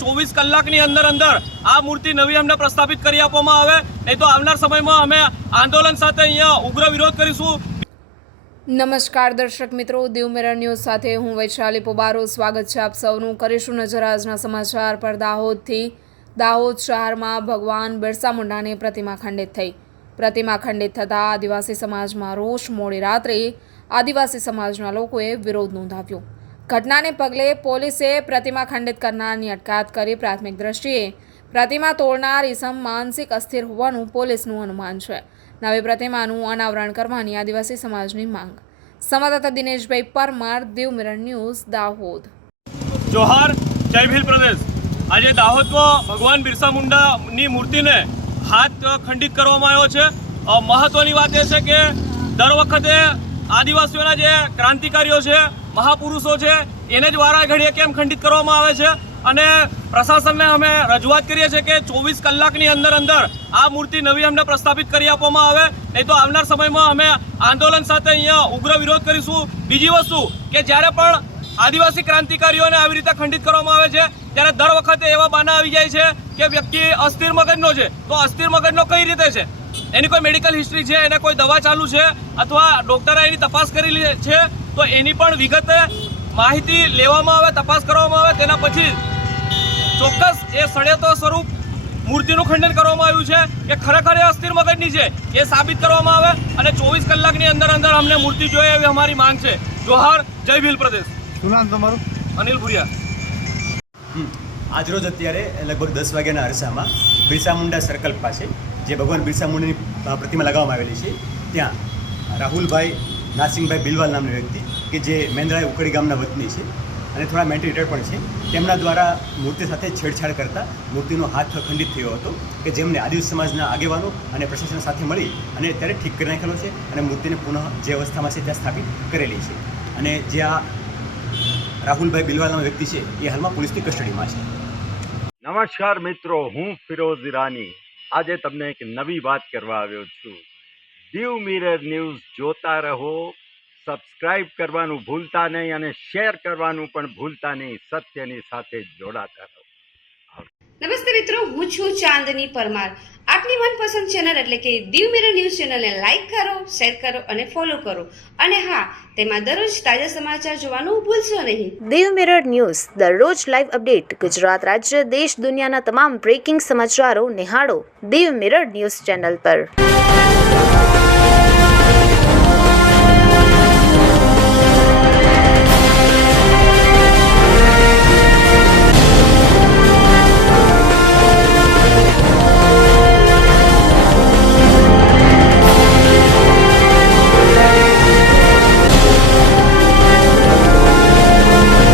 24 કલાકની અંદર આ મૂર્તિ નવી અમને પ્રસ્થાપિત કરી આપવામાં આવે, નહીં તો આવનાર સમયમાં અમે આંદોલન સાથે અહીંયા ઉગ્ર વિરોધ કરીશું। નમસ્કાર દર્શક મિત્રો, દીવ મિરર ન્યૂઝ સાથે હું વૈશાલી પોબારો સ્વાગત છે આપ સૌનું। કરીશું નજર આજના સમાચાર પર। દાહોદ શહેરમાં ભગવાન બિરસા મુંડાની પ્રતિમા ખંડિત થઈ। પ્રતિમા ખંડિત થતાં આદિવાસી સમાજમાં રોષ। મોડી રાત્રે આદિવાસી સમાજના લોકોએ વિરોધ નોંધાવ્યો। ઘટનાને પગલે પોલીસે પ્રતિમા ખંડિત કરનારની અટકાયત કરી। પ્રાથમિક દ્રષ્ટિએ પ્રતિમા તોડનાર ઇસમ માનસિક અસ્થિર હોવાનું પોલીસનું અનુમાન છે। નવી પ્રતિમાનું અનાવરણ કરવાની આદિવાસી સમાજની માંગ। સંવાદદાતા દિનેશભાઈ પરમાર, દીવ મિરર ન્યૂઝ, દાહોદ। જોહાર, જય ભીલ પ્રદેશ। આજે દાહોદમાં ભગવાન બિરસા મુંડાની મૂર્તિને હાથ ખંડિત કરવામાં આવ્યો છે। મહત્વની વાત એ છે કે દર વખતે આદિવાસીઓના જે ક્રાંતિકારીઓ છે, મહાપુરુષો છે, એને જ વારા ઘડીએ કેમ ખંડિત કરવામાં આવે છે। અને પ્રશાસનને અમે રજૂઆત કરીએ છીએ કે 24 કલાકની અંદર આ મૂર્તિ નવી અમને પ્રસ્થાપિત કરી આપવામાં આવે, નહીં તો આવનાર સમયમાં અમે આંદોલન સાથે અહીંયા ઉગ્ર વિરોધ કરીશું। બીજી વસ્તુ કે જ્યારે પણ આદિવાસી ક્રાંતિકારીઓને આવી રીતે ખંડિત કરવામાં આવે છે ત્યારે દર વખતે એવા બાના આવી જાય છે કે વ્યક્તિ અસ્થિર મગજનો છે, તો અસ્થિર મગજનો કઈ રીતે છે, એની કોઈ મેડિકલ હિસ્ટ્રી છે, એને કોઈ દવા ચાલુ છે અથવા ડૉક્ટરે એની તપાસ કરેલી છે, તો એની પણ વિગતે માહિતી લેવામાં આવે, તપાસ કરવામાં આવે। તેના પછી ચોક્કસ એ ષડયંત્ર સ્વરૂપ મૂર્તિનું ખંડન કરવામાં આવ્યું છે કે ખરેખર એ અસ્થિર મગજની છે એ સાબિત કરવામાં આવે અને 24 કલાકની અંદર અમને મૂર્તિ જોઈએ એવી અમારી માંગ છે। જોહાર, જય ભીલ પ્રદેશ। શું નામ તમારું? અનિલ ભુરિયા। આજરોજ અત્યારે લગભગ 10 વાગ્યાના અરસામાં બિરસા મુંડા સર્કલ પાસે જે ભગવાન બિરસા મુંડાની પ્રતિમા લગાવવામાં આવેલી છે ત્યાં રાહુલભાઈ નાસિંગભાઈ બિલવાલ નામના વ્યક્તિ કે જે મેંદરાઈ ઉકડી ગામના વતની છે અને થોડા મેન્ટલ રિટાયર્ડ પણ છે, તેમના દ્વારા મૂર્તિ સાથે છેડછાડ કરતા મૂર્તિનો હાથ ખંડિત થયો હતો કે જેમને આદિવાસી સમાજના આગેવાનો અને પ્રશાસન સાથે મળી અને ત્યારે ઠીક કરી નાખેલો છે અને મૂર્તિને પુનઃ જે અવસ્થામાં છે ત્યાં સ્થાપિત કરેલી છે। અને જે આ રાહુલભાઈ બિલવાલ નામના વ્યક્તિ છે એ હાલમાં પોલીસની કસ્ટડીમાં છે। નમસ્કાર મિત્રો, હું ફિરોઝ ઈરાની આજે તમને એક નવી વાત કરવા આવ્યો છું। દીવ મિરર ન્યૂઝ જોતા રહો, સબસ્ક્રાઇબ કરવાનું ભૂલતા નહીં અને શેર કરવાનું પણ ભૂલતા નહીં। સત્યની સાથે જોડાતા રહો। નમસ્તે મિત્રો, હું છું ચાંદની પરમાર। આપની મનપસંદ ચેનલ એટલે કે દીવ મિરર ન્યૂઝ ચેનલને લાઈક કરો, શેર કરો અને ફોલો કરો। અને હા, તેમાં દરરોજ તાજા સમાચાર જોવાનું ભૂલશો નહીં। દીવ મિરર ન્યૂઝ દરરોજ લાઈવ અપડેટ, ગુજરાત રાજ્ય, દેશ દુનિયાના તમામ બ્રેકિંગ સમાચારો નિહાળો દીવ મિરર ન્યૂઝ ચેનલ પર।